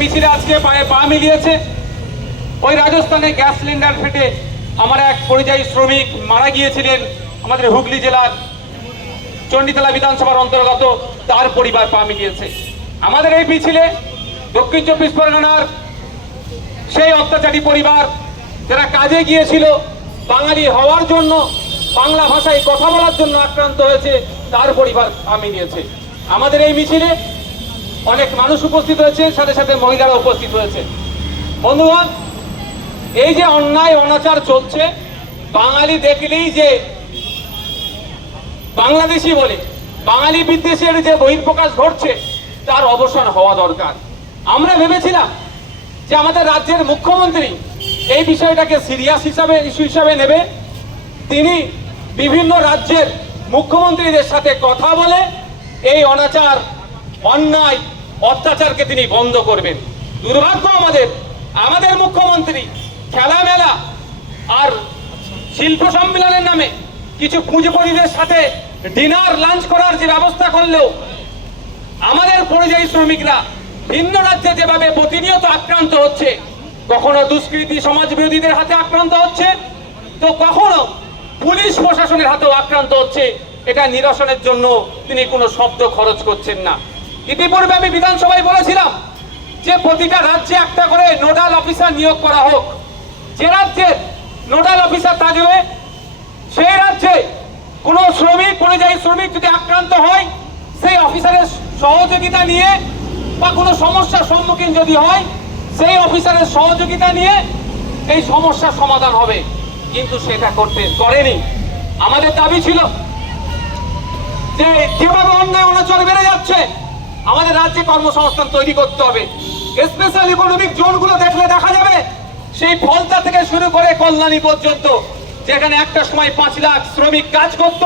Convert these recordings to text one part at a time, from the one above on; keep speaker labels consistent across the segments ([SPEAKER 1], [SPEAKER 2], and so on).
[SPEAKER 1] মিছিলে আজকে পায়ে পা মিলিয়েছে। ওই রাজস্থানে গ্যাস সিলিন্ডার ফেটে আমার এক পরিযায়ী শ্রমিক মারা গিয়েছিলেন আমাদের হুগলি জেলার চণ্ডীতলা বিধানসভার অন্তর্গত, তার পরিবার পা মিলিয়েছে। আমাদের এই মিছিলে দক্ষিণ চব্বিশ পরগনার সেই অত্যাচারী পরিবার যারা কাজে গিয়েছিল, বাঙালি হওয়ার জন্য, বাংলা ভাষায় কথা বলার জন্য আক্রান্ত হয়েছে, তার পরিবার পা মিলিয়েছে। আমাদের এই মিছিলে অনেক মানুষ উপস্থিত হয়েছে, সাথে সাথে মহিলারা উপস্থিত হয়েছে। বন্ধুগণ, এই যে অন্যায়, অনাচার চলছে, বাঙালি দেখলেই যে বাংলাদেশি বলে, বাঙালি বিদ্বেষের যে বহিঃপ্রকাশ ঘটছে, তার অবসান হওয়া দরকার। আমরা ভেবেছিলাম যে আমাদের রাজ্যের মুখ্যমন্ত্রী এই বিষয়টাকে সিরিয়াস হিসাবে, ইস্যু হিসাবে নেবে। তিনি বিভিন্ন রাজ্যের মুখ্যমন্ত্রীদের সাথে কথা বলে এই অনাচার অন্যায়, অত্যাচারকে তিনি বন্ধ করবেন। দুর্ভাগ্য আমাদের আমাদের মুখ্যমন্ত্রী, খেলামেলা আর শিল্প সম্মেলনের নামে কিছু পুঁজিপতিদের সাথে ডিনার, লাঞ্চ করার যে ব্যবস্থা করলেও আমাদের পরিযায়ী শ্রমিকরা ভিন্ন রাজ্যে যেভাবে প্রতিনিয়ত আক্রান্ত হচ্ছে, কখনো দুষ্কৃতী সমাজ বিরোধীদের হাতে আক্রান্ত হচ্ছে, তো কখনো পুলিশ প্রশাসনের হাতেও আক্রান্ত হচ্ছে, এটা নিরসনের জন্য তিনি কোনো শব্দ খরচ করছেন না। ইতিপূর্বে আমি বিধানসভায় বলেছিলাম যে প্রতিটা রাজ্যে একটা করে নোডাল অফিসার নিয়োগ করা হোক। যে রাজ্যের নোডাল অফিসার থাকবে সেই রাজ্যে কোনো শ্রমিক, পরিযায়ী শ্রমিক যদি আক্রান্ত হয়, সেই অফিসারের সহযোগিতা নিয়ে বা কোনো সমস্যার সম্মুখীন যদি হয়, সেই অফিসারের সহযোগিতা নিয়ে এই সমস্যার সমাধান হবে। কিন্তু সেটা করতে করেনি। আমাদের দাবি ছিল যে যেভাবে অন্যায় অনাচার বেড়ে যাচ্ছে আমাদের রাজ্যে কর্মসংস্থান তৈরি করতে হবে। স্পেশাল ইকোনমিক জোনগুলো দেখলে দেখা যাবে, সেই ফলতা থেকে শুরু করে কল্যাণী পর্যন্ত, যেখানে একটা সময় পাঁচ লাখ শ্রমিক কাজ করত,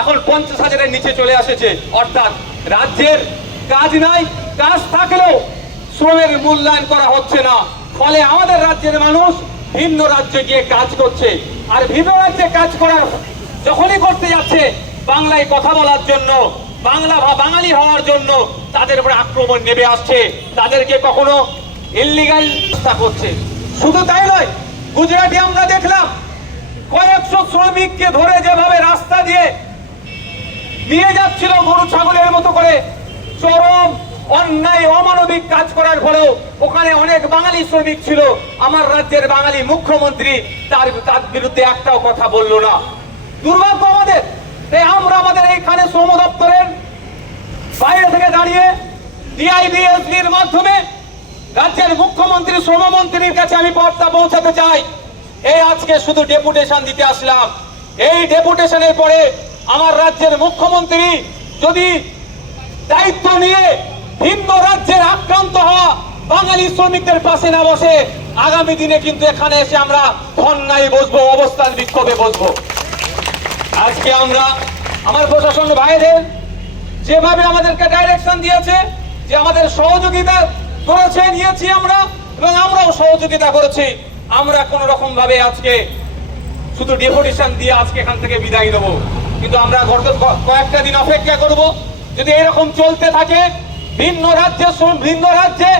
[SPEAKER 1] এখন পঞ্চাশ হাজারের নিচে চলে আসেছে। অর্থাৎ রাজ্যের কাজ নাই, কাজ থাকলেও শ্রমের মূল্যায়ন করা হচ্ছে না। ফলে আমাদের রাজ্যের মানুষ ভিন্ন রাজ্যে গিয়ে কাজ করছে। আর ভিন্ন রাজ্যে কাজ করার যখনই করতে যাচ্ছে, বাংলায় কথা বলার জন্য বাংলা বাঙালি হওয়ার জন্য তাদের উপরে আক্রমণ নেমে আসছে। তাদেরকে কখনো ইলিগাল করছে। শুধু তাই নয়, গুজরাটে আমরা দেখলাম কয়েকশো শ্রমিককে ধরে যেভাবে রাস্তা দিয়ে নিয়ে যাচ্ছিল গরু ছাগলের মতো করে চরম অন্যায়, অমানবিক কাজ করার ফলেও ওখানে অনেক বাঙালি শ্রমিক ছিল। আমার রাজ্যের বাঙালি মুখ্যমন্ত্রী তার তার বিরুদ্ধে একটাও কথা বলল না। দুর্ভাগ্য আমাদের তাই আমরা আমাদের এইখানে শ্রম দপ্তরের বাইরে থেকে দাঁড়িয়ে ডিআইবিএসবির মাধ্যমে রাজ্যের মুখ্যমন্ত্রী, শ্রমমন্ত্রীর কাছে আমি বার্তা পৌঁছাতে চাই। এই আজকে শুধু ডেপুটেশন দিতে আসলাম। এই ডেপুটেশনের পরে আমার রাজ্যের মুখ্যমন্ত্রী যদি দায়িত্ব নিয়ে ভিন্ন রাজ্যের আক্রান্ত হওয়া বাঙালি শ্রমিকদের পাশে না বসে, আগামী দিনে কিন্তু এখানে এসে আমরা ধর্নায় বসবো, অবস্থান বিক্ষোভে বসবো। আজকে আমরা আমার প্রশাসন ভাইদের যেভাবে আমাদেরকে ডাইরেকশন দিয়েছে, যে আমাদের সহযোগিতা করেছে, নিয়েছি আমরা এবং আমরাও সহযোগিতা করেছি, আমরা কোন রকম ভাবে আজকে শুধু ডেপুটেশন দিয়ে আজকে এখান থেকে বিদায় নেব। কিন্তু আমরা গত কয়েকটা দিন অপেক্ষা করব। যদি এরকম চলতে থাকে, ভিন্ন রাজ্যে ভিন্ন রাজ্যে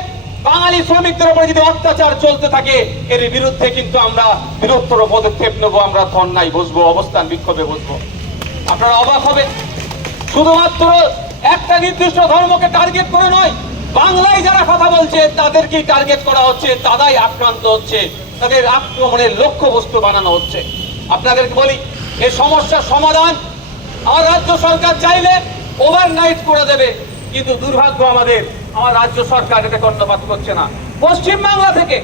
[SPEAKER 1] বাঙালি শ্রমিকদের উপরে যদি অত্যাচার চলতে থাকে, এর বিরুদ্ধে কিন্তু আমরা বৃহত্তর পদক্ষেপ নেব, আমরা ধর্নায় বসবো, অবস্থান বিক্ষোভে বসবো। আপনারা অবাক হবে শুধুমাত্র একটা নির্দিষ্ট ধর্মকে টার্গেট করে নয়, বাংলায় যারা কথা বলছে, তাদেরকেই টার্গেট করা হচ্ছে, তারাই আক্রান্ত হচ্ছে, তাদের আক্রমণের লক্ষ্যবস্তু বানানো হচ্ছে। আপনাদেরকে বলি এই সমস্যার সমাধান আমার রাজ্য সরকার চাইলে ওভারনাইট করে দেবে, কিন্তু দুর্ভাগ্য আমাদের আমার রাজ্য সরকার এটা কর্ণপাত করছে না। পশ্চিমবাংলা থেকে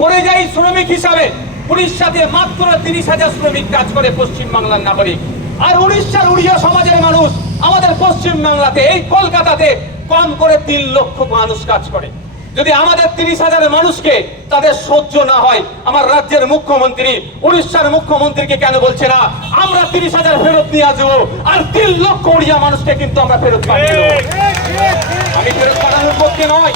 [SPEAKER 1] পরিযায়ী শ্রমিক হিসাবে। উড়িষ্যাতে মাত্র তিরিশ হাজার শ্রমিক কাজ করে পশ্চিমবাংলার নাগরিক। আর উড়িষ্যার উড়িয়া সমাজের মানুষ আমাদের পশ্চিমবাংলাতে, এই কলকাতাতে কম করে তিন লক্ষ মানুষ কাজ করে। যদি আমাদের তিরিশ হাজার মানুষকে তাদের সহ্য না হয় আমার রাজ্যের মুখ্যমন্ত্রী উড়িষ্যার মুখ্যমন্ত্রীকে কেন বলছে না? আমরা তিরিশ হাজার ফেরত নিয়ে আসব আর তিন লক্ষ উড়িয়া মানুষকে কিন্তু আমরা ফেরত পাঠিয়ে আমি ফেরত পাঠানোর পক্ষে নয়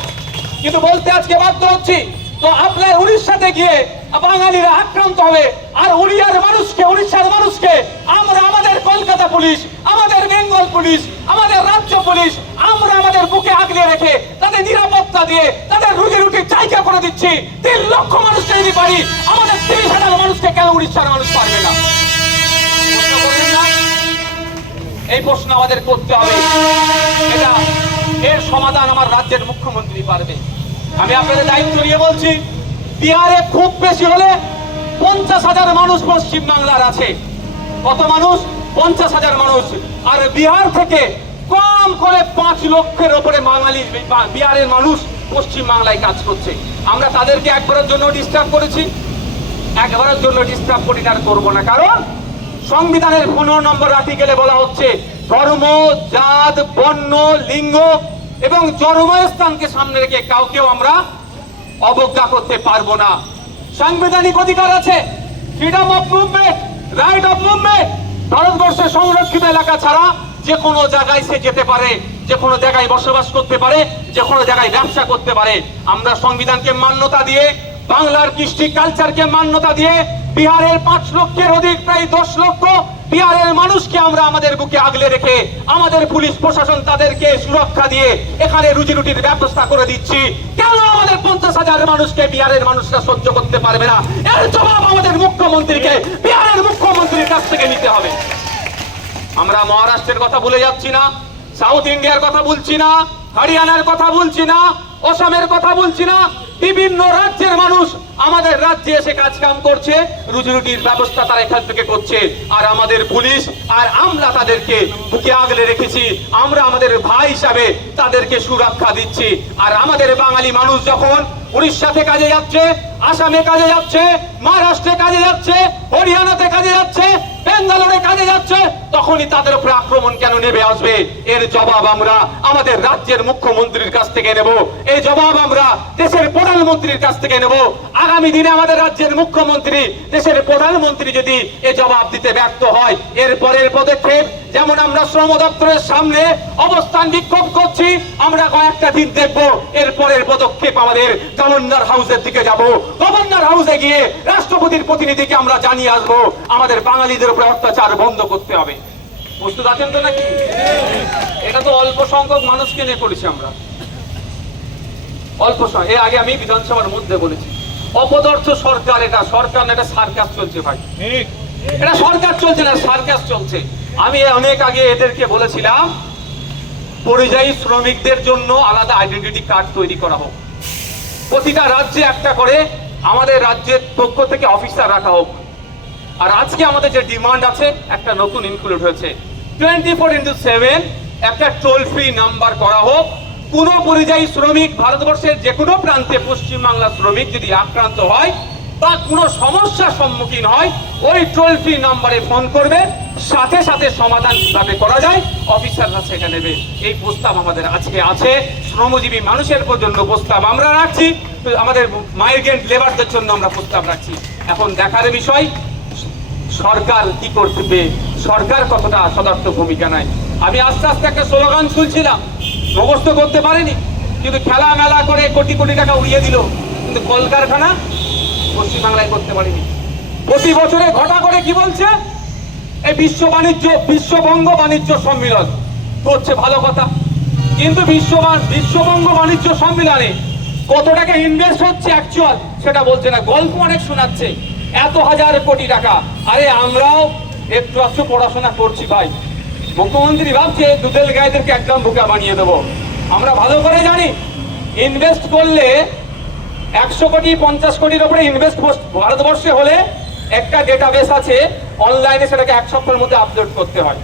[SPEAKER 1] কিন্তু বলতে আজকে বাধ্য হচ্ছি। তো আপনার উড়িষ্যাতে গিয়ে বাঙালিরা আক্রান্ত হবে আর উড়িয়ার মানুষকে উড়িষ্যার মানুষকে আমরা আমাদের কলকাতা পুলিশ আমাদের বেঙ্গল পুলিশ আমাদের রাজ্য পুলিশ আমরা আমাদের বুকে আগলে রেখে তাদেরকে নিরাপত্তা দিয়ে তাদের রুজি রুটির জায়গা করে দিচ্ছি। তিন লক্ষ মানুষকে যদি পারি, আমাদের তিরিশ হাজার মানুষকে কেন উড়িষ্যার মানুষ পারবে না? এই প্রশ্ন আমাদের করতে হবে। এটা এর সমাধান আমার রাজ্যের মুখ্যমন্ত্রী পারবে। আমি আপনাদের দায়িত্ব নিয়ে বলছি, বিহারে খুব বেশি হলে পঞ্চাশ হাজার মানুষ পশ্চিম বাংলার আছে। কত মানুষ? পঞ্চাশ হাজার মানুষ। আর বিহার থেকে কম করে পাঁচ লক্ষের ওপরে বাঙালি বিহারের মানুষ পশ্চিম বাংলায় কাজ করছে। আমরা তাদেরকে একবারের জন্য ডিস্টার্ব করেছি। একবারের জন্য ডিস্টার্ব করি না করব না। কারণ সংবিধানের পনেরো নম্বর আর্টিকেলে বলা হচ্ছে, ধর্ম, জাত, বর্ণ, লিঙ্গ এবং জন্মস্থানকে সামনে রেখে কাউকেও আমরা অবজ্ঞা করতে পারব না। সাংবিধানিক অধিকার আছে। Freedom of movement right of movement ভারতবর্ষের সংরক্ষিত এলাকা ছাড়া যে কোনো জায়গায় সে যেতে পারে, যে কোনো জায়গায় বসবাস করতে পারে, যে কোনো জায়গায় ব্যবসা করতে পারে। আমরা সংবিধানকে মান্যতা দিয়ে, বাংলার কৃষ্টি কালচারকে মান্যতা দিয়ে, বিহারের পাঁচ লক্ষের অধিক, প্রায় দশ লক্ষ বিহারের মানুষকে আমরা আমাদের বুকে আগলে রেখে, আমাদের পুলিশ প্রশাসন তাদেরকে সুরক্ষা দিয়ে, এখানে রুজি রুটির ব্যবস্থা করে দিচ্ছি। কেন আমাদের পঞ্চাশ হাজার মানুষকে বিহারের মানুষরা সহ্য করতে পারবে না? এর জবাব আমাদের মুখ্যমন্ত্রীকে, বিহারের মুখ্যমন্ত্রীর কাছ থেকে নিতে হবে। আমরা মহারাষ্ট্রের কথা ভুলে যাচ্ছি না, সাউথ ইন্ডিয়ার কথা বলছি না, হরিয়ানার কথা বলছি না, অসমের কথা বলছি না, বিভিন্ন রাজ্যের মানুষ আমাদের রাজ্যে এসে কাজ কাম করছে, রুজি রুটির ব্যবস্থা তারা এখান থেকে করছে। আর আমাদের পুলিশ আর আমরা তাদেরকে বুকে আগলে রেখেছি। আমরা আমাদের ভাই হিসাবে তাদেরকে সুরক্ষা দিচ্ছি। আর আমাদের বাঙালি মানুষ যখন উড়িষ্যাতে কাজে যাচ্ছে, আসামে কাজে যাচ্ছে, মহারাষ্ট্রে কাজে যাচ্ছে, হরিয়ানাতে কাজে যাচ্ছে, বেঙ্গালোরে কাজে যাচ্ছে, তখনই তাদের উপরে আক্রমণ কেন নেমে আসবে? এর জবাব আমরা আমাদের রাজ্যের মুখ্যমন্ত্রীর কাছ থেকে নেব। এই জবাব আমরা দেশের প্রধানমন্ত্রীর কাছ থেকে নেব। আগামী দিনে আমাদের রাজ্যের মুখ্যমন্ত্রী, দেশের প্রধানমন্ত্রী যদি এ জবাব দিতে ব্যর্থ হয়, এর পরের পদক্ষেপ, যেমন আমরা শ্রম দপ্তরের সামনে অবস্থান বিক্ষোভ করছি, আমরা কয়েকটা দিন দেখব, এর পরের পদক্ষেপ আমাদের গভর্নর হাউসের দিকে যাব। গভর্নর হাউসে গিয়ে রাষ্ট্রপতির প্রতিনিধিকে আমরা জানিয়ে আসব, আমাদের বাঙালিদের উপরে অত্যাচার বন্ধ করতে হবে। প্রস্তুত আছেন তো নাকি? এটা তো অল্প সংখ্যক মানুষকে নিয়ে করেছি আমরা। অল্প সময় এর আগে আমি বিধানসভার মধ্যে বলেছি। অপদার্থ সরকার এটা সরকার না এটা সার্কাস চলছে ভাই। এটা সরকার চলছে না সার্কাস চলছে। আমি অনেক আগে এদেরকে বলেছিলাম পরিযায়ী শ্রমিকদের জন্য আলাদা আইডেন্টিটি কার্ড তৈরি করা হোক। প্রতিটা রাজ্যে একটা করে আমাদের রাজ্যের পক্ষ থেকে অফিসার রাখা হোক। আর আজকে আমাদের যে ডিমান্ড আছে একটা নতুন ইনক্লুড হয়েছে। টোয়েন্টি ফোর ইন্টু সেভেন একটা টোল ফ্রি নাম্বার করা হোক। কোনো পরিযায়ী শ্রমিক ভারতবর্ষের যে কোনো প্রান্তে পশ্চিমবাংলার শ্রমিক যদি আক্রান্ত হয় বা কোনো সমস্যার সম্মুখীন হয়, ওই টোল ফ্রি নম্বরে ফোন করবে। সাথে সাথে সমাধান কীভাবে করা যায়, অফিসাররা সেটা নেবে। এই প্রস্তাব আমাদের আজকে আছে। শ্রমজীবী মানুষের জন্য প্রস্তাব আমরা রাখছি। আমাদের মাইগ্রেন্ট লেবারদের জন্য আমরা প্রস্তাব রাখছি। এখন দেখার বিষয়, সরকার কি করবে? সরকার কতটা সদার্থ ভূমিকা নেয়? আমি আস্তে আস্তে একটা স্লোগান শুনছিলাম মুখস্থ করতে পারিনি। কিন্তু খেলা মেলা করে কোটি কোটি টাকা উড়িয়ে দিল। কিন্তু কলকারখানা পশ্চিমবাংলায় করতে পারিনি। প্রতি বছরে ঘটা করে কি বলছে? এই বিশ্ব বাণিজ্য বিশ্ববঙ্গ বাণিজ্য সম্মিলন। হচ্ছে ভালো কথা। কিন্তু বিশ্ববান বিশ্ববঙ্গ বাণিজ্য সম্মিলনে কত টাকা ইনভেস্ট হচ্ছে অ্যাকচুয়াল সেটা বলছে না। গল্প অনেক শোনাচ্ছে। এত হাজার কোটি টাকা। আরে আমরাও একটু একটু পড়াশোনা করছি ভাই। মুখ্যমন্ত্রী ভাবছে দুধেল গায়েদেরকে একদম বোকা বানিয়ে দেবো। আমরা ভালো করে জানি ইনভেস্ট করলে একশো কোটি, পঞ্চাশ কোটির উপরে ইনভেস্ট ভারতবর্ষে হলে একটা ডেটাবেস আছে অনলাইনে সেটাকে এক সপ্তাহের মধ্যে আপলোড করতে হয়।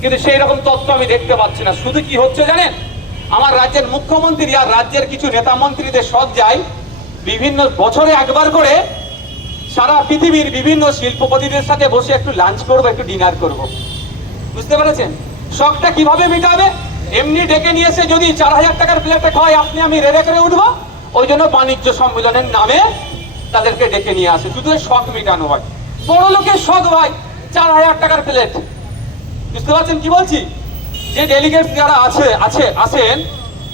[SPEAKER 1] কিন্তু সেই রকম তথ্য আমি দেখতে পাচ্ছি না। শুধু কি হচ্ছে জানেন? আমার রাজ্যের মুখ্যমন্ত্রী আর রাজ্যের কিছু নেতা মন্ত্রীদের সব যায়, বিভিন্ন বছরে একবার করে সারা পৃথিবীর বিভিন্ন শিল্পপতিদের সাথে বসে একটু লাঞ্চ করব, একটু ডিনার করব। বুঝতে পেরেছেন? শখটা কীভাবে মেটাবে? এমনি ডেকে নিয়ে এসে যদি চার হাজার টাকার প্লেটে খাওয়াই আপনি আমি রেড়ে করে উঠবো? ওই জন্য বাণিজ্য সম্মেলনের নামে তাদেরকে ডেকে নিয়ে আসে। শুধু শখ মেটানো হয়। বড় লোকের শখ ভাই, চার হাজার টাকার প্লেট বুঝতে পারছেন কি বলছি? যে ডেলিগেট যারা আছে আছে আসেন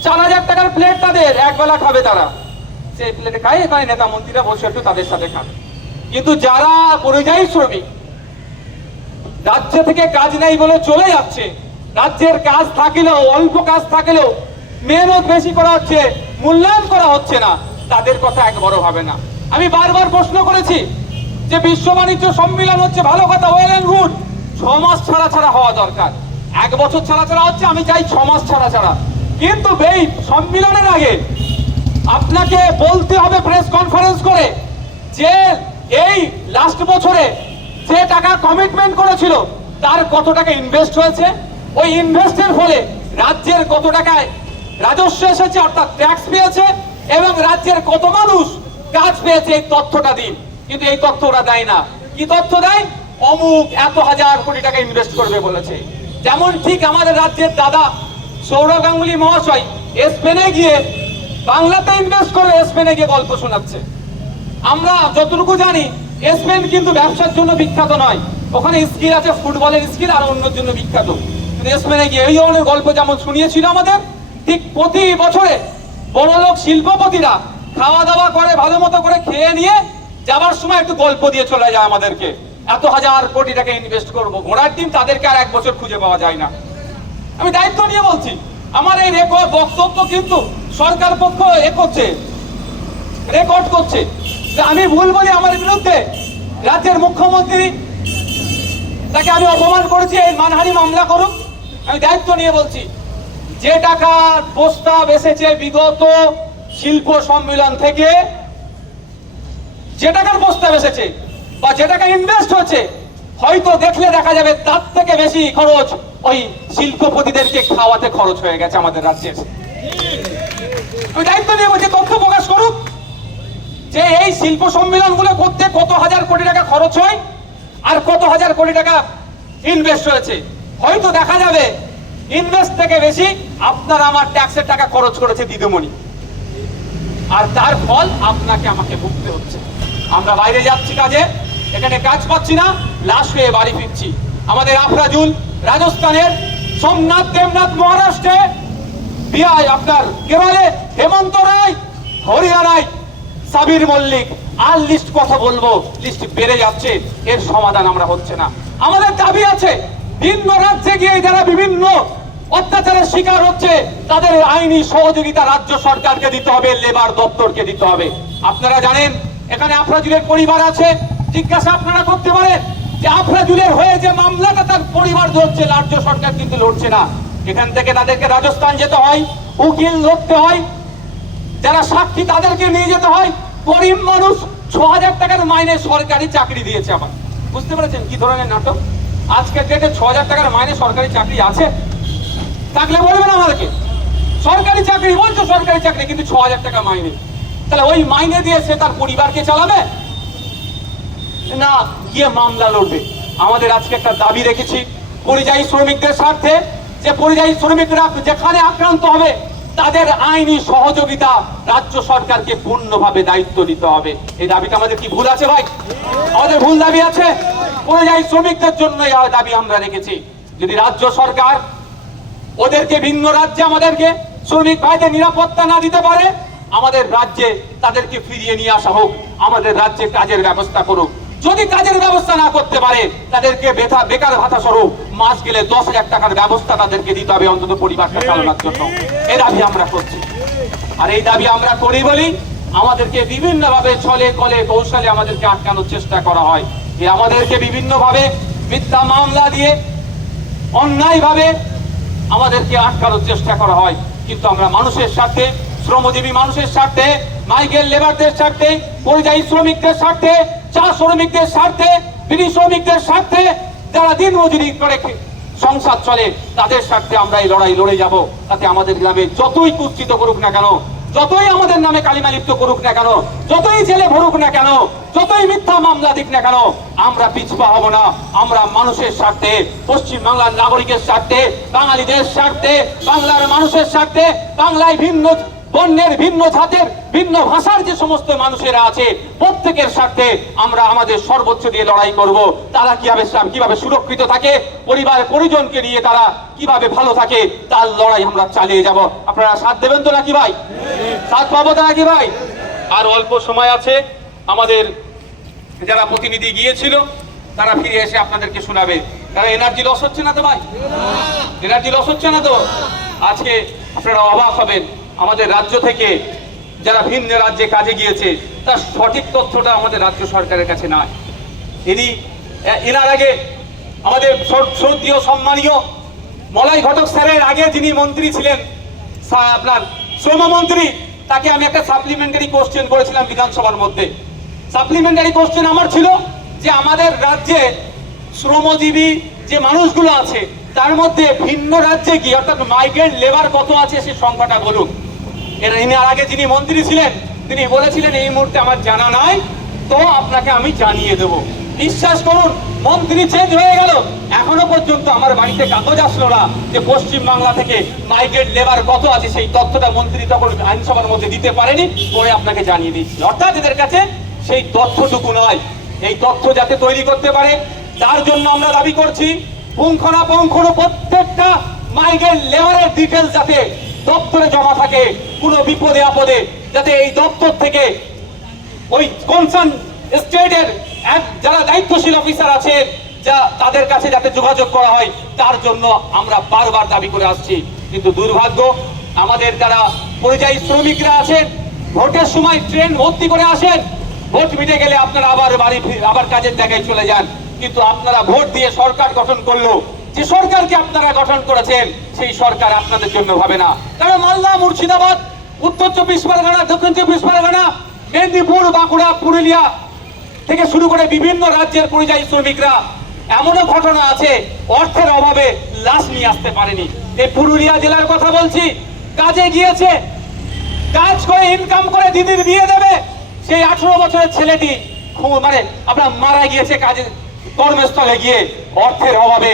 [SPEAKER 1] চার হাজার টাকার প্লেট তাদের, একবেলা খাবে তারা। সেই প্লেটে খাই এখানে নেতা মন্ত্রীরা বসে একটু তাদের সাথে খাবে। কিন্তু যারা পরিযায়ী শ্রমিক রাজ্য থেকে কাজ নেই বলে চলে যাচ্ছে। রাজ্যের কাজ থাকলেও, অল্প কাজ থাকলেও মেহনত বেশি করা হচ্ছে, মূল্যায়ন করা হচ্ছে না। তাদের কথা একবারও হবে না। আমি বারবার প্রশ্ন করেছি যে বিশ্ব বাণিজ্য সম্মেলন হচ্ছে ভালো কথা ওয়েল অ্যান্ড গুড ছ মাস ছাড়া ছাড়া হওয়া দরকার। এক বছর ছাড়া ছাড়া হচ্ছে, আমি চাই ছ মাস ছাড়া ছাড়া। কিন্তু এই সম্মেলনের আগে আপনাকে বলতে হবে প্রেস কনফারেন্স করে যে এই লাস্ট বছরে যে টাকা কমিটমেন্ট করেছিল, তার কত টাকা ইনভেস্ট হয়েছে? ওই ইনভেস্টের ফলে রাজ্যের কত টাকায় রাজস্ব এসেছে, অর্থাৎ ট্যাক্স পেয়েছে, এবং রাজ্যের কত মানুষ কাজ পেয়েছে এই তথ্যটা দিন কিন্তু এই তথ্য ওরা দেয় না। কি তথ্য দেয়? অমুক এত হাজার কোটি টাকা ইনভেস্ট করবে বলেছে। যেমন ঠিক আমাদের রাজ্যের দাদা সৌরভ গাঙ্গুলি মহাশয় স্পেনে গিয়ে বাংলাতে ইনভেস্ট করে স্পেনে গিয়ে গল্প শোনাচ্ছে। আমরা যতটুকু জানি স্পেন কিন্তু ব্যবসার জন্য বিখ্যাত নয়। ওখানে স্কিল আছে, ফুটবলের স্কিল আর অন্যের জন্য বিখ্যাত। স্পেনে গিয়ে এই ধরনের গল্প যেমন শুনিয়েছিল আমাদের, ঠিক প্রতি বছরে বড় লোক শিল্পপতিরা খাওয়া দাওয়া করে ভালো মতো করে খেয়ে নিয়ে যাবার সময় একটু গল্প দিয়ে চলে যায় আমাদেরকে। এত হাজার কোটি টাকা ইনভেস্ট করব, ঘোড়ার টিম তাদেরকে আর এক বছর খুঁজে পাওয়া যায় না। আমি দায়িত্ব নিয়ে বলছি, আমার এই রেকর্ড বক্তব্য কিন্তু সরকার পক্ষ এ করছে রেকর্ড করছে। আমি ভুল বলি আমার বিরুদ্ধে রাজ্যের মুখ্যমন্ত্রী তাকে আমি অপমান করেছি, এই মানহানি মামলা করুক, আমি দায়িত্ব নিয়ে বলছি। যে টাকা প্রস্তাব এসেছে বিগত শিল্প সম্মেলন থেকে, যে টাকার প্রস্তাব এসেছে বা যে টাকা ইনভেস্ট হচ্ছে, হয়তো দেখলে দেখা যাবে তার থেকে বেশি খরচ ওই শিল্পপতিদেরকে খাওয়াতে খরচ হয়ে গেছে আমাদের রাজ্যের। আমি দায়িত্ব নিয়ে বলছি, তথ্য প্রকাশ করুক। যে এই শিল্প সম্মেলনগুলো করতে কত হাজার কোটি টাকা খরচ হয় আর কত হাজার কোটি টাকা ইনভেস্ট হয়েছে? হয়তো দেখা যাবে ইনভেস্ট থেকে বেশি আপনার আমার ট্যাক্সের টাকা খরচ করেছে দিদিমণি। আর তার ফল আপনাকে আমাকে ভুগতে হচ্ছে। আমরা বাইরে যাচ্ছি কাজে, এখানে কাজ পাচ্ছি না, লাশ হয়ে বাড়ি ফিরছি। আমাদের আফরাজুল রাজস্থানের সোমনাথ, দেবনাথ মহারাষ্ট্রে বিহার আপনার কেরলে হেমন্ত রায়, হরিয়ানায় সাবির মল্লিক, আর লিস্ট কথা বলব লিস্ট বেড়ে যাচ্ছে, এর সমাধান আমরা হচ্ছে না। আমাদের দাবি আছে, ভিন্ন রাজ্যে গিয়ে যারা বিভিন্ন অত্যাচারের শিকার হচ্ছে, তাদের আইনি সহযোগিতা রাজ্য সরকারকে দিতে হবে লেবার দপ্তরকে দিতে হবে। আপনারা জানেন, এখানে আফরাজুলের পরিবার আছে। জিজ্ঞাসা আপনারা করতে পারেন যে আফরাজুলের হয়ে যে মামলাটা তার পরিবার ধরছে, রাজ্য সরকার কিন্তু লড়ছে না। এখান থেকে তাদেরকে রাজস্থান যেতে হয়, উকিল লড়তে হয়, যারা সাক্ষী তাদেরকে নিয়ে যেতে হয় গরিব মানুষ ছ হাজার টাকার মাইনে সরকারি চাকরি দিয়েছে আমার। বুঝতে পেরেছেন কি ধরনের নাটক? আজকের ডেটে ছ হাজার টাকার মাইনে সরকারি চাকরি আছে? থাকলে বলবেন আমাদেরকে। সরকারি চাকরি, বলছো সরকারি চাকরি, কিন্তু ছ হাজার টাকা মাইনে। তাহলে ওই মাইনে দিয়ে সে তার পরিবারকে চালাবে? না, গিয়ে মামলা লড়বে। আমাদের আজকে একটা দাবি রেখেছি, পরিযায়ী শ্রমিকদের স্বার্থে। যে পরিযায়ী শ্রমিকরা যেখানে আক্রান্ত হবে তাদের আইনি সহযোগিতা রাজ্য সরকারকে পূর্ণভাবে দায়িত্ব নিতে হবে। এই দাবিটা আমাদের কি ভুল আছে ভাই? আমাদের ভুল দাবি আছে? পরিযায়ী শ্রমিকদের জন্য দাবি আমরা রেখেছি। যদি রাজ্য সরকার ওদেরকে ভিন্ন রাজ্যে আমাদেরকে শ্রমিক ভাইদের নিরাপত্তা না দিতে পারে, আমাদের রাজ্যে তাদেরকে ফিরিয়ে নিয়ে আসা হোক। আমাদের রাজ্যে কাজের ব্যবস্থা করুক। যদি কাজের ব্যবস্থা না করতে পারে, তাদেরকে বেথা বেকার ভাতা স্বরূপ মাস গেলে দশ হাজার টাকার ব্যবস্থা তাদেরকে দিতে হবে অন্তত পরিবারটা চালানোর জন্য। এই দাবি আমরা করছি। আর এই দাবি আমরা করি বলি, আমাদেরকে বিভিন্ন ভাবে ছলে কলে কৌশলে আমাদেরকে আটকানোর চেষ্টা করা হয়। যে আমাদেরকে বিভিন্ন ভাবে মিথ্যা মামলা দিয়ে অন্যায়ভাবে আমাদেরকে আটকানোর চেষ্টা করা হয়। কিন্তু আমরা মানুষের স্বার্থে, শ্রমজীবী মানুষের স্বার্থে মাইকেল লেবারদের স্বার্থে, পরিযায়ী শ্রমিকদের স্বার্থে চা শ্রমিকদের স্বার্থে, বিড়ি শ্রমিকদের স্বার্থে যারা দিন মজুরি করে সংসার চলে, তাদের স্বার্থে আমরা এই লড়াই লড়ে যাব। তাতে আমাদের গ্রামে যতই কুচ্ছিত করুক না কেন, যতই আমাদের নামে কালিমা লিপ্ত করুক না কেন, যতই জেলে ভরুক না কেন, যতই মিথ্যা মামলা দিক না কেন, আমরা পিছপা হব না। আমরা মানুষের স্বার্থে পশ্চিম বাংলার নাগরিকের স্বার্থে, বাঙালিদের স্বার্থে, বাংলার মানুষের স্বার্থে, বাংলায় ভিন্ন বন্যের ভিন্ন জাতের ভিন্ন ভাষার যে সমস্ত মানুষেরা আছে প্রত্যেকের স্বার্থে আমরা আমাদের সর্বোচ্চ দিয়ে লড়াই করব। তারা কীভাবে কীভাবে সুরক্ষিত থাকে পরিবার পরিজনকে নিয়ে তারা কীভাবে ভালো থাকে তার লড়াই আমরা চালিয়ে যাব। আপনারা সাথ দেবেন তো নাকি ভাই? সাথ পাবো তো নাকি ভাই? আর অল্প সময় আছে আমাদের যারা প্রতিনিধি গিয়েছিল তারা ফিরে এসে আপনাদেরকে শোনাবে। তারা এনার্জি লস হচ্ছে না তো ভাই? এনার্জি লস হচ্ছে না তো? আজকে আপনারা অবাক হবেন। আমাদের রাজ্য থেকে যারা ভিন্ন রাজ্যে কাজে গিয়েছে, তার সঠিক তথ্যটা আমাদের রাজ্য সরকারের কাছে নয় ইনি এনার আগে আমাদের শ্র- শ্রদ্ধেয়, সম্মানীয় মলাই ঘটক স্যারের আগে যিনি মন্ত্রী ছিলেন আপনার শ্রমমন্ত্রী তাকে আমি একটা সাপ্লিমেন্টারি কোশ্চেন করেছিলাম বিধানসভার মধ্যে। সাপ্লিমেন্টারি কোশ্চেন আমার ছিল যে আমাদের রাজ্যে শ্রমজীবী যে মানুষগুলো আছে, তার মধ্যে ভিন্ন রাজ্যে গিয়ে, অর্থাৎ মাইগ্রেন্ট লেবার কত আছে সে সংখ্যাটা বলুন। এর ইনার আগে যিনি মন্ত্রী ছিলেন, তিনি বলেছিলেন, এই মুহূর্তে আমার জানা নাই, তো আপনাকে আমি জানিয়ে দেব। বিশ্বাস করুন, মন্ত্রী চেঞ্জ হয়ে গেল। এখনও পর্যন্ত আমার বাড়িতে কাগজ আসলো না যে পশ্চিম বাংলা থেকে মাইগ্রেট লেবার কত আছে, সেই তথ্যটা মন্ত্রী তখন আইনসভার মধ্যে দিতে পারেনি পরে আপনাকে জানিয়ে দিচ্ছি অর্থাৎ এদের কাছে সেই তথ্যটুকু নয়। এই তথ্য যাতে তৈরি করতে পারে, তার জন্য আমরা দাবি করছি পুঙ্খনা পুঙ্খনো প্রত্যেকটা মাইগ্রেট লেবারের ডিটেলস যাতে দপ্তরে জমা থাকে কোনো বিপদে আপদে, যাতে এই দপ্তর থেকে ওই কনসার্ন স্টেটের যারা দায়িত্বশীল অফিসার আছে, যা তাদের কাছে যাতে যোগাযোগ করা হয়, তার জন্য আমরা বারবার দাবি করে আসছি। কিন্তু দুর্ভাগ্য, আমাদের যারা পরিযায়ী শ্রমিকরা আছেন, ভোটের সময় ট্রেন ভর্তি করে আসেন, ভোট মিটে গেলে আপনারা আবার বাড়ি আবার কাজের জায়গায় চলে যান। কিন্তু আপনারা ভোট দিয়ে সরকার গঠন করল যে সরকারকে আপনারা গঠন করেছেন, সেই সরকার আপনাদের জন্য হবে না। কারণ মালদা, মুর্শিদাবাদ, উত্তর চব্বিশ পরগনা, দক্ষিণ চব্বিশ পরগনা, মেদিনীপুর, বাঁকুড়া, পুরুলিয়া থেকে শুরু করে বিভিন্ন রাজ্যের পরিযায়ী শ্রমিকরা এমনও ঘটনা আছে, অর্থের অভাবে লাশ নিয়ে আসতে পারেনি। এই পুরুলিয়া জেলার কথা বলছি, কাজে গিয়েছে, কাজ করে ইনকাম করে দিদির বিয়ে দেবে, সেই আঠারো বছরের ছেলেটি মানে আপনার মারা গিয়েছে কাজে কর্মস্থলে গিয়ে অর্থের অভাবে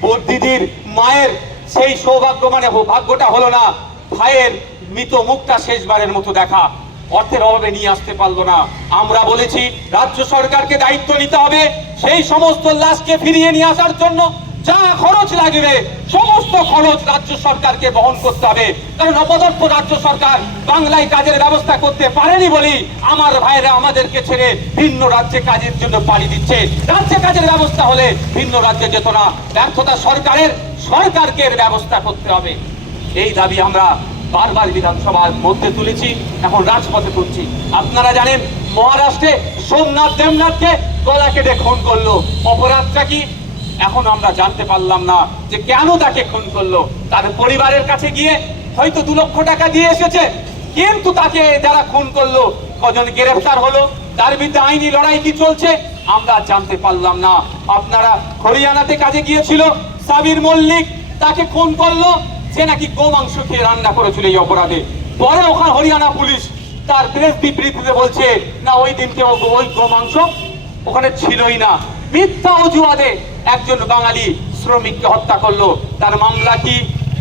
[SPEAKER 1] ব- দিদির মায়ের সেই সৌভাগ্য মানে ভাগ্যটা হলো না। ভাইয়ের মৃত মুখটা শেষবারের মতো দেখা। অর্থের অভাবে নিয়ে আসতে পারল না। আমরা বলেছি, রাজ্য সরকারকে দায়িত্ব নিতে হবে। সেই সমস্ত লাশকে ফিরিয়ে নিয়ে আসার জন্য যা খরচ লাগবে, সমস্ত খরচ রাজ্য সরকারকে বহন করতে হবে। কারণ অপদর্থ রাজ্য সরকার বাংলায় কাজের ব্যবস্থা করতে পারেনি বলি আমার ভাইরা আমাদেরকে ছেড়ে ভিন্ন রাজ্যে কাজের জন্য পাড়ি দিচ্ছে। রাজ্যে কাজের ব্যবস্থা হলে ভিন্ন রাজ্যে যেত না। ব্যর্থতা সরকারের, সরকারকে ব্যবস্থা করতে হবে। এই দাবি আমরা বারবার বিধানসভার মধ্যে তুলেছি, এখন রাজপথে তুলছি। আপনারা জানেন, মহারাষ্ট্রে সোমনাথ দেবনাথকে গলা কেটে খুন করল। অপরাধটা কি? এখন আমরা জানতে পারলাম না যে কেন তাকে খুন করল। তার পরিবারের কাছে গিয়ে হয়তো দু লক্ষ টাকা দিয়ে এসেছে, কিন্তু তাকে যারা খুন করল, কজন গ্রেফতার হলো, তার বিরুদ্ধে আইনি লড়াই কি চলছে, আমরা জানতে পারলাম না। আপনারা হরিয়ানাতে কাজে গিয়েছিল, সাবির মল্লিক তাকে খুন করল, সে নাকি গোমাংস খেয়ে রান্না করেছিল এই অপরাধে। পরে ওখানে হরিয়ানা পুলিশ তার প্রেস বিবৃতিতে বলছে, না, ওই দিনকে ওই গোমাংস ওখানে ছিলই না। মিথ্যা অজুহাতে একজন বাঙালি শ্রমিককে হত্যা করল। তার মামলা কি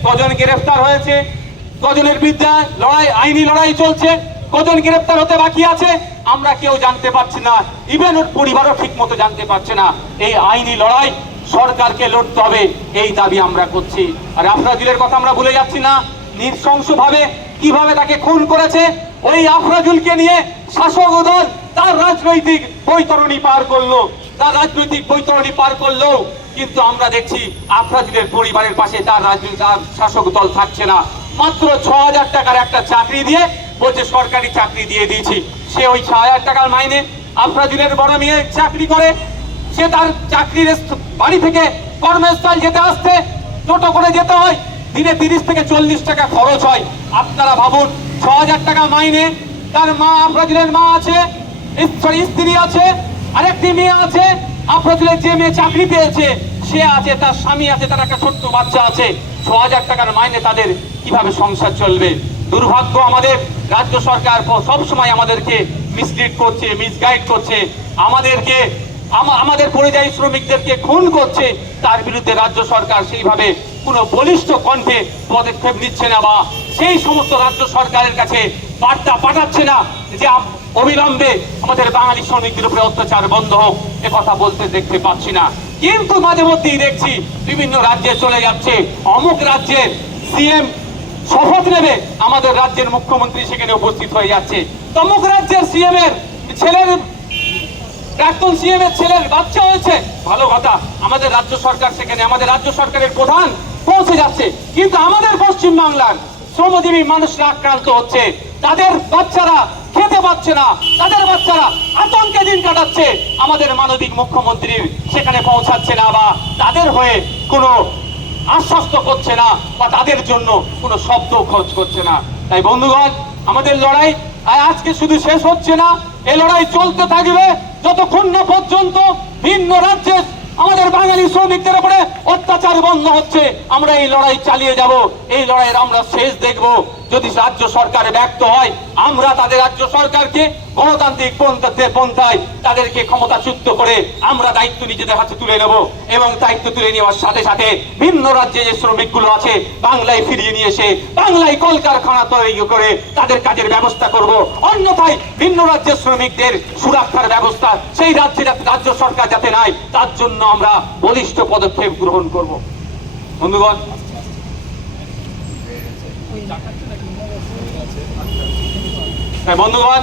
[SPEAKER 1] কজন গ্রেফতার হয়েছে? কজনের বিরুদ্ধে লড়াই, আইনি লড়াই চলছে? কজন গ্রেফতার হতে বাকি আছে? আমরা কেউ জানতে পারছি না। ইভেন ওর পরিবারও ঠিক মতো জানতে পারছে না। এই আইনি লড়াই সরকারকে লড়তে হবে, এই দাবি আমরা করছি। আর আফরাজুলের কথা আমরা ভুলে যাচ্ছি না। নৃশংসভাবে কীভাবে তাকে খুন করেছে, ওই আফরাজুলকে নিয়ে শাসক দল তার রাজনৈতিক বৈতরণী পার করল। তার রাজনৈতিক বৈতরণী পার করল কিন্তু আমরা দেখছি আফরাজুলের পরিবারের পাশে তার রাজনৈতিক শাসক দল থাকছে না। মাত্র ছ হাজার টাকার একটা চাকরি দিয়ে বলছে সরকারি চাকরি দিয়ে দিয়েছি। সে ওই ছ হাজার টাকার মাইনে আফরাজুলের বড় মেয়ে চাকরি করে। সে তার চাকরির বাড়ি থেকে কর্মস্থল যেতে আসতে টোটো করে যেতে হয়। দিনে তিরিশ থেকে চল্লিশ টাকা খরচ হয়। আপনারা ভাবুন ছ হাজার টাকা মাইনে তার মা আফরাজুলের মা আছে স্ত্রী আছে আরেকটি মেয়ে আছে, আফরাজুলের যে মেয়ে চাকরি পেয়েছে, সে আছে, তার স্বামী আছে, তার একটা ছোট্ট বাচ্চা আছে। ছ হাজার টাকার মাইনে তাদের কীভাবে সংসার চলবে? দুর্ভাগ্য আমাদের, রাজ্য সরকার সব সময় আমাদেরকে মিসলিড করছে মিসগাইড করছে। আমাদেরকে আমাদের পরিযায়ী শ্রমিকদেরকে খুন করছে। তার বিরুদ্ধে রাজ্য সরকার সেইভাবে কোনো বলিষ্ঠ কণ্ঠে পদক্ষেপ নিচ্ছে না বা সেই সমস্ত রাজ্য সরকারের কাছে বার্তা পাঠাচ্ছে না যে অবিলম্বে আমাদের বাঙালি শ্রমিকদের উপরে অত্যাচার বন্ধ হোক, এ কথা বলতে দেখতে পাচ্ছি না। কিন্তু মাঝে মধ্যেই দেখছি বিভিন্ন রাজ্যে চলে যাচ্ছে। অমুক রাজ্যের সিএম শপথ নেবে, আমাদের রাজ্যের মুখ্যমন্ত্রী সেখানে উপস্থিত হয়ে যাচ্ছে। তমুক রাজ্যের সিএম এর ছেলের, প্রাক্তন সিএম এর ছেলের বাচ্চা হয়েছে। ভালো কথা, আমাদের রাজ্য সরকার সেখানে, আমাদের রাজ্য সরকারের প্রধান পৌঁছে যাচ্ছে। কিন্তু আমাদের পশ্চিম বাংলার শ্রমজীবী মানুষরা আক্রান্ত হচ্ছে। তাদের বাচ্চারা খেতে পাচ্ছে না। তাদের বাচ্চারা আতঙ্কে দিন কাটাচ্ছে। আমাদের মানবিক মুখ্যমন্ত্রী সেখানে পৌঁছাচ্ছে না বা তাদের হয়ে কোনো আশ্বস্ত করছে না বা তাদের জন্য কোনো শব্দ খরচ করছে না। তাই বন্ধুগণ, আমাদের লড়াই আজকে শুধু শেষ হচ্ছে না। এই লড়াই চলতে থাকবে যতক্ষণ না পর্যন্ত ভিন্ন রাজ্যে আমাদের বাঙালি শ্রমিকদের উপরে অত্যাচার বন্ধ হচ্ছে। আমরা এই লড়াই চালিয়ে যাব। এই লড়াইয়ের আমরা শেষ দেখব। যদি রাজ্য সরকার ব্যক্ত হয়, আমরা তাদের রাজ্য সরকারকে গণতান্ত্রিক পন্থায় তাদেরকে ক্ষমতাচ্যুত করে আমরা দায়িত্ব নিজেদের হাতে তুলে নেব এবং দায়িত্ব তুলে নেওয়ার সাথে সাথে ভিন্ন রাজ্যে যে শ্রমিকগুলো আছে, বাংলায় ফিরিয়ে নিয়ে এসে বাংলায় কলকারখানা তৈরি করে তাদের কাজের ব্যবস্থা করব। অন্যথায় ভিন্ন রাজ্যের শ্রমিকদের সুরক্ষার ব্যবস্থা সেই রাজ্যে রাজ্য সরকার যাতে নাই, তার জন্য আমরা বলিষ্ঠ পদক্ষেপ গ্রহণ করব। বন্ধুগণ হ্যাঁ বন্ধুগণ,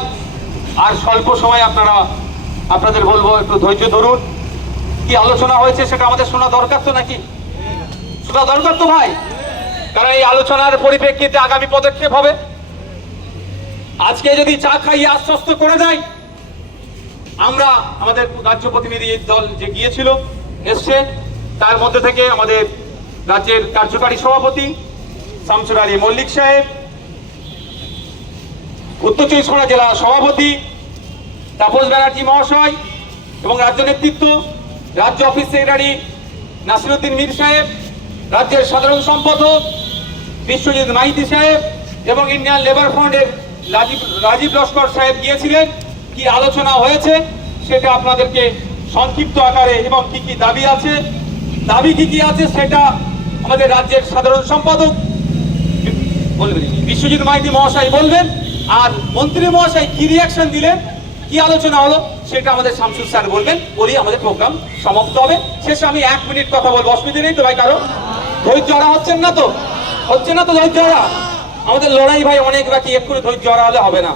[SPEAKER 1] আর স্বল্প সময় আপনারা আপনাদের বলব একটু ধৈর্য ধরুন। কি আলোচনা হয়েছে সেটা আমাদের শোনা দরকার তো নাকি? শোনা দরকার তো ভাই। কারণ এই আলোচনার পরিপ্রেক্ষিতে আগামী পদক্ষেপ হবে। আজকে যদি চা খাইয়ে আশ্বস্ত করে দেয়, আমরা আমাদের রাজ্য প্রতিনিধি দল যে গিয়েছিল, এসছে, তার মধ্যে থেকে আমাদের রাজ্যের কার্যকারী সভাপতি শামসুর আলী মল্লিক সাহেব, উত্তর চব্বিশ পরগনা জেলা সভাপতি, তাপস ব্যানার্জি মহাশয় এবং রাজ্য নেতৃত্ব, রাজ্য অফিস সেক্রেটারি নাসিরুদ্দিন মীর সাহেব, রাজ্যের সাধারণ সম্পাদক বিশ্বজিৎ মাইতি সাহেব এবং ইন্ডিয়ান লেবার ফ্রন্টের রাজীব রাজীব লস্কর সাহেব গিয়েছিলেন। কি আলোচনা হয়েছে সেটা আপনাদেরকে সংক্ষিপ্ত আকারে এবং কি কি দাবি আছে, দাবি কি কি আছে সেটা আমাদের রাজ্যের সাধারণ সম্পাদক বলবেন। বিশ্বজিৎ মাইতি মহাশয় বলবেন আর মন্ত্রী মহাশয় কি রিয়াকশন দিলেন, কি আলোচনা হলো, সেটা আমাদের শামসুর স্যার বলবেন। বলি আমাদের প্রোগ্রাম সমাপ্ত হবে। শেষে আমি এক মিনিট কথা বলব। অসুবিধে নেই তো ভাই কারও? ধৈর্য হারা হচ্ছেন না তো? হচ্ছে না তো ধৈর্য আমাদের লড়াই ভাই অনেক বাকি এক্ষুনি ধৈর্য হারা হলে হবে না।